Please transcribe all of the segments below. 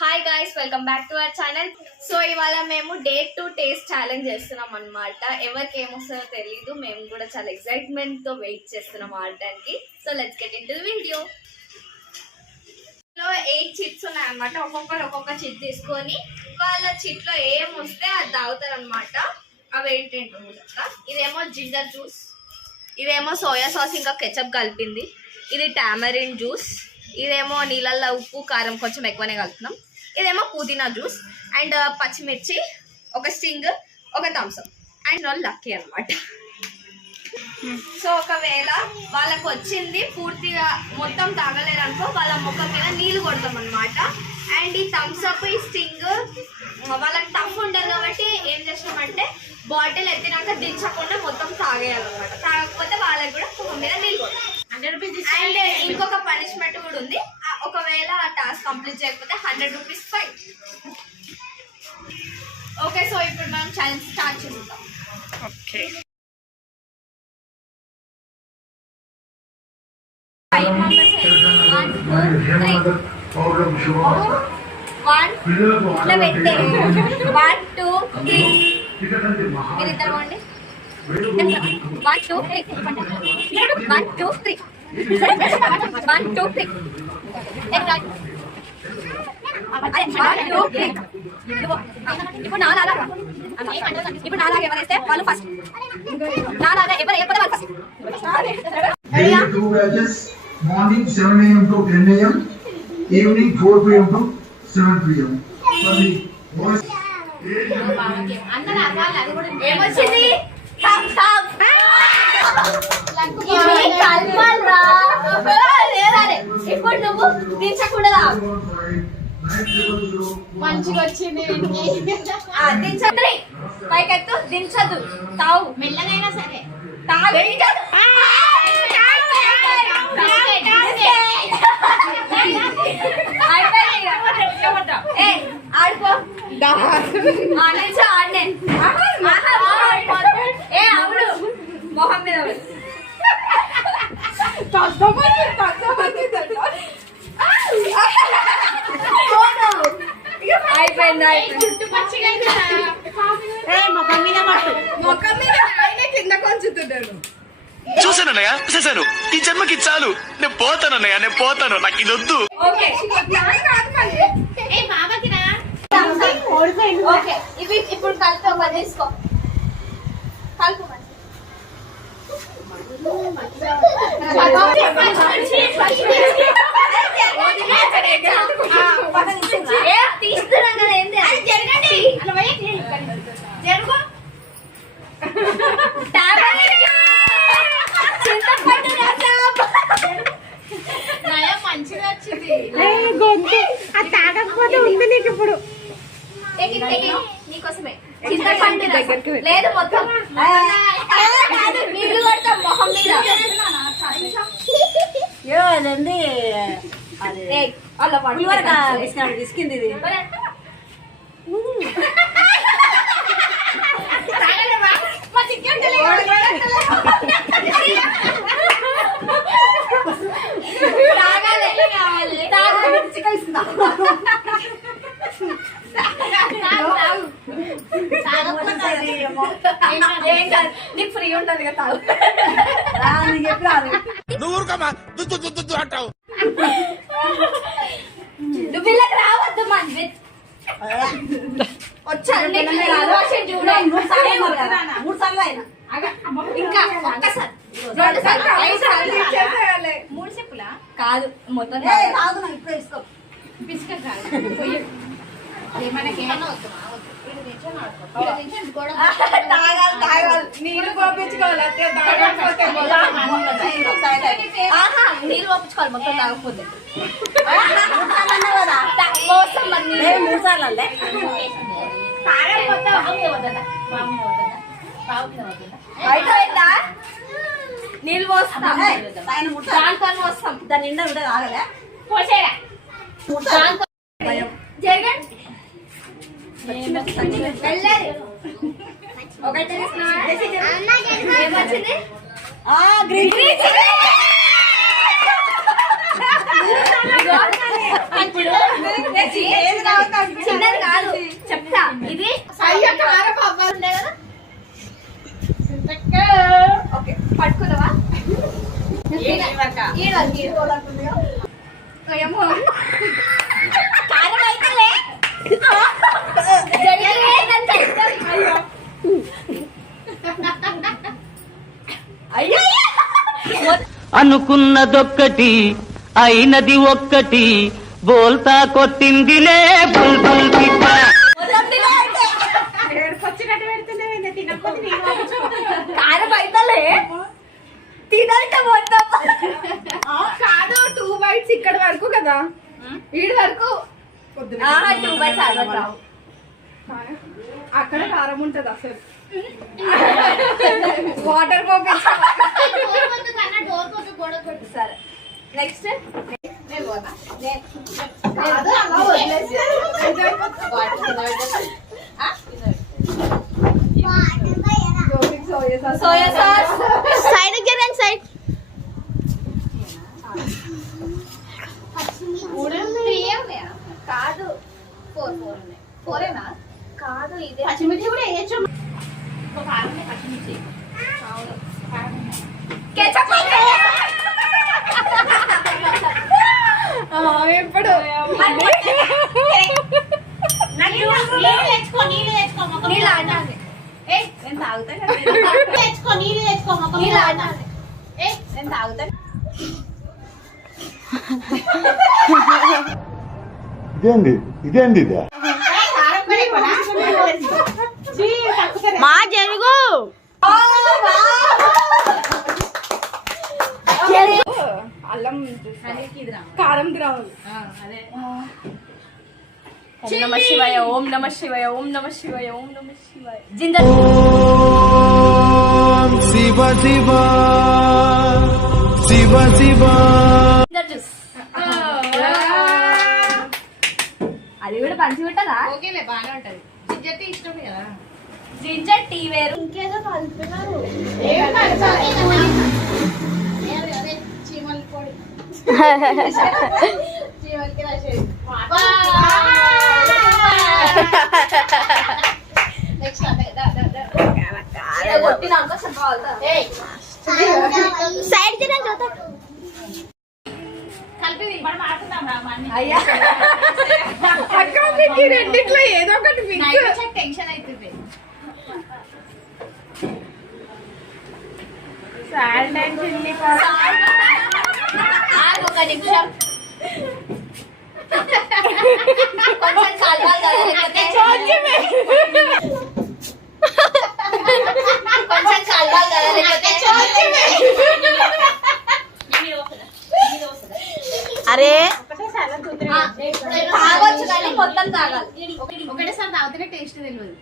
Hi guys, welcome back to our channel. So ఇవాళ మేము day to taste challenge చేస్తున్నాం అనమాట. ఎవరికి ఏమొస్తుందో తెలీదు, మేము కూడా చాలా ఎక్సైట్మెంట్ తో వెయిట్ చేస్తున్నాం ఆడడానికి. So let's get into the video. 8 chits ఉన్నాయన్నమాట. ఒక్కొక్కరు ఒక్కొక్క చిట్ తీసుకొని వాళ్ళ చిట్ లో ఏం వస్తే అది తాగుతారు అనమాట. అవి ఏంటంటే చెప్తా. ఇదేమో జింజర్ జ్యూస్, ఇదేమో సోయా సాస్ ఇంకా కెచప్ కలిపింది, ఇది టామరిన్ జ్యూస్, ఇదేమో నీళ్ళల్లో ఉప్పు కారం కొంచెం ఎక్కువనే కలుపుతున్నాం, ఇదేమో పుదీనా జ్యూస్ అండ్ పచ్చిమిర్చి, ఒక స్టింగ్, ఒక థమ్స్అప్ అండ్ వాళ్ళు లక్కీ అనమాట. సో ఒకవేళ వాళ్ళకు వచ్చింది పూర్తిగా మొత్తం తాగలేరు అనుకో, వాళ్ళ ముఖం మీద నీళ్ళు కొడతాం అనమాట. అండ్ ఈ థమ్స్అప్, ఈ స్టింగ్ వాళ్ళకి టఫ్ ఉండదు కాబట్టి ఏం చేస్తామంటే బాటిల్ ఎత్తినాక దించకుండా మొత్తం తాగేయాలన్నమాట. తాగకపోతే వాళ్ళకి కూడా ముఖం మీద నీళ్ళు కొడతాం. అండ్ ఇంకొక పనిష్మెంట్ కూడా ఉంది, ఒకవేళ ఆ టాస్క్ కంప్లీట్ చేయకపోతే 100 రూపీస్ ఫైన్. ఓకే, సో ఇప్పుడు మనం ఛాలెంజ్ స్టార్ట్ చేద్దాం. ఓకే, 5 మెంబర్స్ 1 ఇట్లా పెట్టే 1 2 3 మీరు ఇద్దరు పోండి. 1 2 3 1 2 3 1 2 3 ఇప్పుడు నాలాగా ఎవరైతే వాళ్ళు ఫస్ట్, నాలాగా ఎవరు వేయకపోతే వాళ్ళు first. Morning 7 a.m. to 10 a.m. Evening 4 p.m. to 7 p.m. ఏమొచ్చింది? ఇప్పుడు నువ్వు దించకూడదా? మంచిగా వచ్చింది. దించద్దు, పైకెత్తు, దించదు, తావు మెల్లగైనా సరే తాగు. ఆడుకో, ఆడనే అవును మొహం మీద అయిపోయింది. మొఖం మీద ఆయన కింద కొంచుతున్నాడు. చూసానన్నయ్య, చూసాను. ఈ జన్మకి చాలు. నేను పోతానన్నయ్య, నేను పోతాను. నాకు ఇది వద్దు. ఓకే, ఇవి ఇప్పుడు కలిపి ఒక తీసుకో, కలుపు. తీస్తున్నా కదా, ఏంటి జరుగు. మంచిగా వచ్చింది. గొంతు అది తాగకపోతే ఉంది నీకు ఇప్పుడు. నీకోసమే లేదు, మొత్తం నీళ్ళు కొడతాం మొహం మీద. తీసుకుంది ఇది. నీకు ఫ్రీ ఉంటుంది కదా, తాగు. నువ్వు అంటావు. నువ్వు వీళ్ళకి రావద్దు. మంచి వచ్చాను మూడు సార్లు అయినా ఇంకా ఒక్కసారి 3 చెప్పులా కాదు, మొత్తం ఇప్పుడు ఇసుకో. బిస్కెట్ మనకేమన్నా తాగాలి, నీళ్ళు పంపించుకోవాలి. నీళ్ళు పంపించుకోవాలి మొత్తం తాగకపోతే. 3 సార్లు అంటే అయిపోయిందా? నీళ్ళు పోస్తాం, దాంతో వస్తాం. దాని నిండా ఉంటే తాగలే. జరగండి. ఒకటి ఏమొచ్చింది? గ్రీన్ ఇప్పుడు అయ్యో కారం అవ్వాలి ఉండే కదా. ఓకే పట్టుకున్నావా? ఏమో కారం అయితేలే. అయ్యో అనుకున్నదొక్కటి అయినది ఒక్కటి బోల్తా కొట్టిందిలే బుల్బుల్ పిట్ట. కారం అయితేలే తినంటే మొత్తం కాదు. 2 bites ఇక్కడ వరకు కదా, వీడి వరకు 2 bites రావు. అక్కడ కారం ఉంటది అసలు. వాటర్ సరే నెక్స్ట్ సోయా సాస్ సైడ్ గిరండి సైడ్. కాదు 4 ఉన్నాయి. 4ఏనా? కాదు ఇదే పచ్చిమిర్చి కూడా వేయచ్చు. పచ్చిమిర్చి ఎప్పుడు ఇదేంది ఇదే మా జరుగు అల్లం కారం గ్రాములు. ఓం నమ శివాయ, ఓం నమ శివాయ, ఓం నమ శివాయ, ఓం నమ శివాయ. జింజర్ శివ శివ శివ శివ. జ్యూస్ అది కూడా పంచి పెట్టదా? ఓకేలే బాగానే ఉంటది. జింజర్ టీ ఇష్టం కదా. జింజర్ టీ వేరు. ఇంకేదో కలుపుతున్నారు. చీమల పొడి. చీమలకి రాసేది. నెక్స్ట్ కొట్టినాక చెప్పాలి. సైడ్ తినండి చూద్దాం. కలిపి మనం ఆడుకుందాం రా. అయ్యా అక్క మీకు రెండిట్లో ఏదో ఒకటి మిక్స్. టెన్షన్ అవుతుంది. సాల్ట్ అండ్ చిల్లీ ఒక నిమిషం కొంచెం కలవాలి కదా, లేకపోతే కొంచెం కలవాలి కదా, లేకపోతే అరే తాగొచ్చు కానీ మొత్తం తాగాలి. ఒకటేసారి తాగితేనే టేస్ట్ తెలియదు.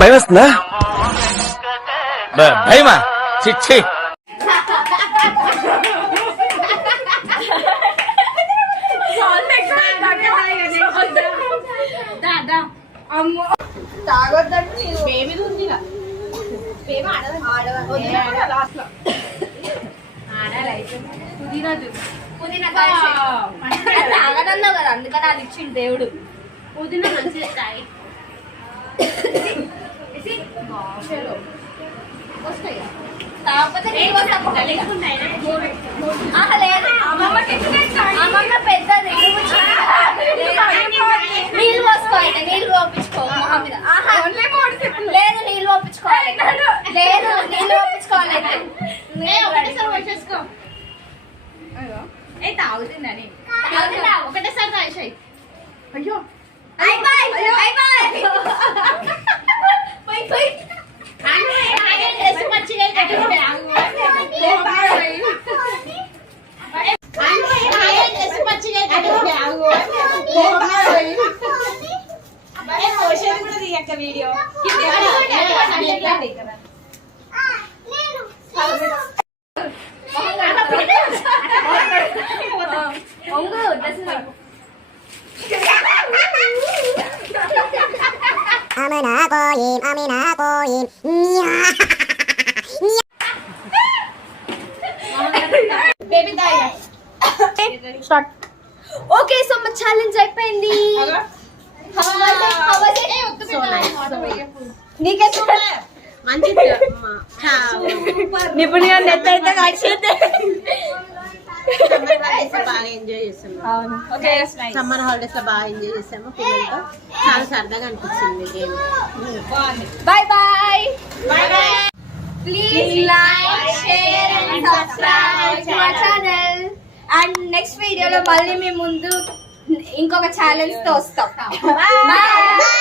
భయం వస్తుందా? భయమా? చిచ్చి అమ్మో తాగొద్దంటే బేబీ ఉంది ప్రేమ లాస్ట్ లో పుదీనా తాగదన్నావు కదా, అందుకని అది ఇచ్చిండు దేవుడు. పుదీనా మంచిది కాయ. వస్తాయి కాకపోతే నీళ్ళు అమ్మమ్మ పెద్దది నీళ్ళు పోసుకోవాలి. నీళ్ళు పోపించుకో మొహం మీద. లేదు నీళ్ళు పోపించుకోవాలి. లేదు నీళ్ళు పోపించుకోవాలి. ఒకటేసారి వచ్చేసుకో. ఏ తాగుతుందని ఒకటేసారి తాగేసాయి. అయ్యో వీడియో ఓకే సో మా ఛాలెంజ్ అయిపోయింది. నీకే మంచిది నిపుణుగా నెత్తైతే కాల్చింది. బాగా ఎంజాయ్ చేస్తున్నాం. అవును. ఓకే సమ్మర్ హాలిడేస్ లో బాగా ఎంజాయ్ చేసాము పిల్లలతో. చాలా సరదాగా అనిపించింది game. Bye bye. Please like share and subscribe to our channel. And next వీడియోలో మళ్ళీ మీ ముందు ఇంకొక ఛాలెంజ్ తో వస్తాం. బాయ్.